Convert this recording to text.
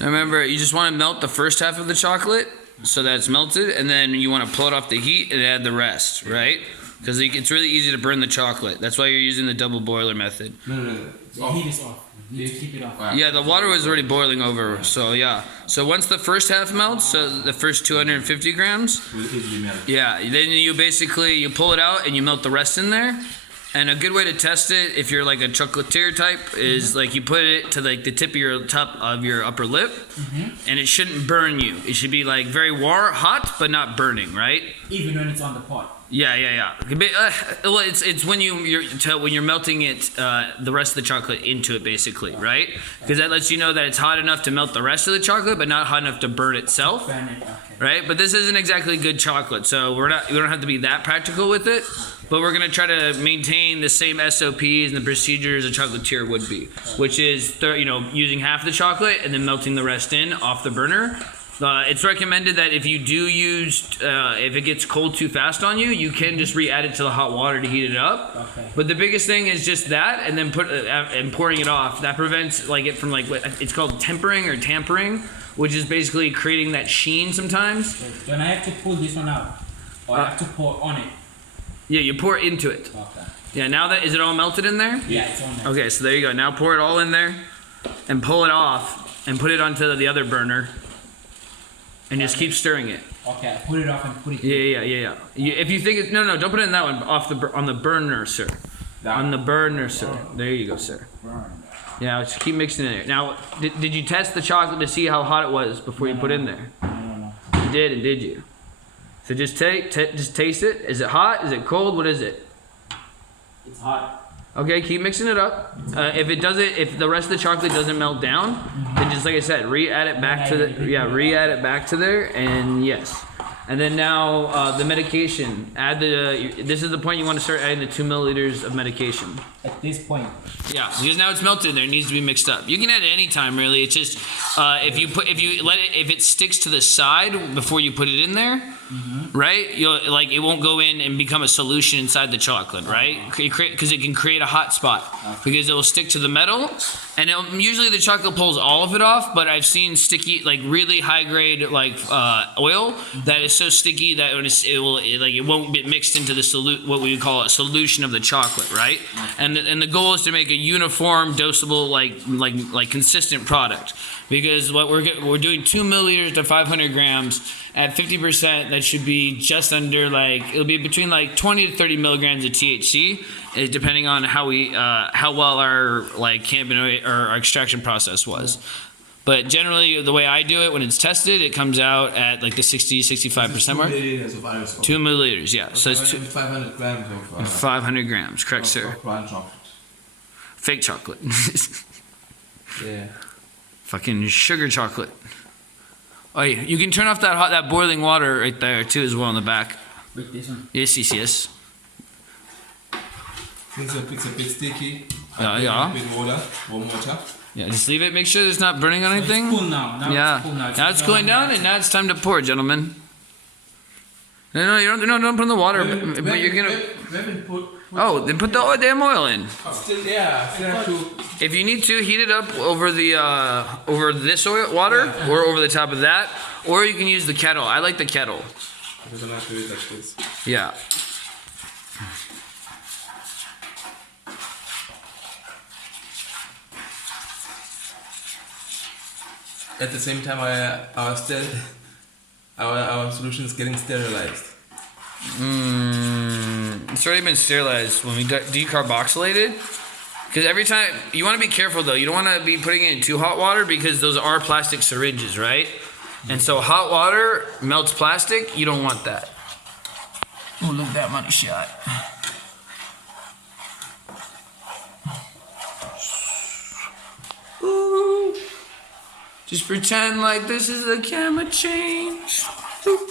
Now remember, you just want to melt the first half of the chocolate so that it's melted, and then you want to pull it off the heat and add the rest, right? Because it's really easy to burn the chocolate. That's why you're using the double boiler method. No. The heat is off. You keep it off. Yeah, the water was already boiling over, so yeah. So once the first half melts, so the first 250 grams, yeah, then you pull it out and you melt the rest in there. And a good way to test it, if you're like a chocolatier type, is like you put it to like the tip of your top of your upper lip, and it shouldn't burn you. It should be like very hot, but not burning, right? Even when it's on the pot. Yeah. Well, it's when you're melting it, the rest of the chocolate into it, basically, right? Because that lets you know that it's hot enough to melt the rest of the chocolate, but not hot enough to burn itself. Burn it, okay. Right? But this isn't exactly good chocolate, so we don't have to be that practical with it. But we're gonna try to maintain the same SOPs and the procedures a chocolatier would be, which is using half the chocolate and then melting the rest in off the burner. It's recommended that if you do use, if it gets cold too fast on you, you can just re-add it to the hot water to heat it up. Okay. But the biggest thing is just that, and then pouring it off. That prevents it from it's called tempering or tampering, which is basically creating that sheen sometimes. Then I have to pull this one out, or I have to pour on it. Yeah, you pour it into it. Okay. Yeah, now is it all melted in there? Yeah, it's on there. Okay, so there you go. Now pour it all in there, and pull it off, and put it onto the other burner. And just keep stirring it. Okay, put it off and put it. Yeah. If you think no, don't put it in that one. On the burner, sir. On the burner, sir. There you go, sir. Yeah, just keep mixing it in there. Now, did you test the chocolate to see how hot it was before you put it in there? No. You didn't, did you? So just just taste it. Is it hot? Is it cold? What is it? It's hot. Okay, keep mixing it up. If the rest of the chocolate doesn't melt down, then just like I said, re-add it back to there, and yes. And then now the medication. This is the point you want to start adding the 2 milliliters of medication. At this point. Yeah, because now it's melted in there. It needs to be mixed up. You can add it any time, really. It's just if it sticks to the side before you put it in there, right? It won't go in and become a solution inside the chocolate, right? Because it can create a hot spot because it will stick to the metal, and usually the chocolate pulls all of it off. But I've seen sticky, really high grade oil that is so sticky that it won't get mixed into the what we would call a solution of the chocolate, right? And the goal is to make a uniform, dosable, consistent product. Because what we're doing 2 milliliters to 500 grams at 50%. That should be just under it'll be between 20 to 30 milligrams of THC, depending on how well our cannabinoid or our extraction process was. But generally, the way I do it, when it's tested, it comes out at the 60-65% mark. 2 milliliters, yeah. So it's 500 grams of 500 grams, correct, sir. Brown chocolate. Fake chocolate. Yeah. Fucking sugar chocolate. Oh yeah, you can turn off that boiling water right there too as well in the back. With this one? Yes. Since it's a bit sticky. Yeah. With warm water. Yeah, just leave it. Make sure it's not burning on anything. It's cool now. Yeah. It's cool now. Now it's cooling down, and now it's time to pour, gentlemen. No, you don't put in the water, but you're gonna. Oh, then put the damn oil in. Still have to. If you need to, heat it up over this water, or over the top of that, or you can use the kettle. I like the kettle. I don't have to do it like this. Yeah. At the same time, our solution is getting sterilized. It's already been sterilized when we decarboxylated. Because every time, you want to be careful though. You don't want to be putting it in too hot water because those are plastic syringes, right? And so hot water melts plastic. You don't want that. Oh, look at that money shot. Ooh. Just pretend like this is a camera change. Ooh.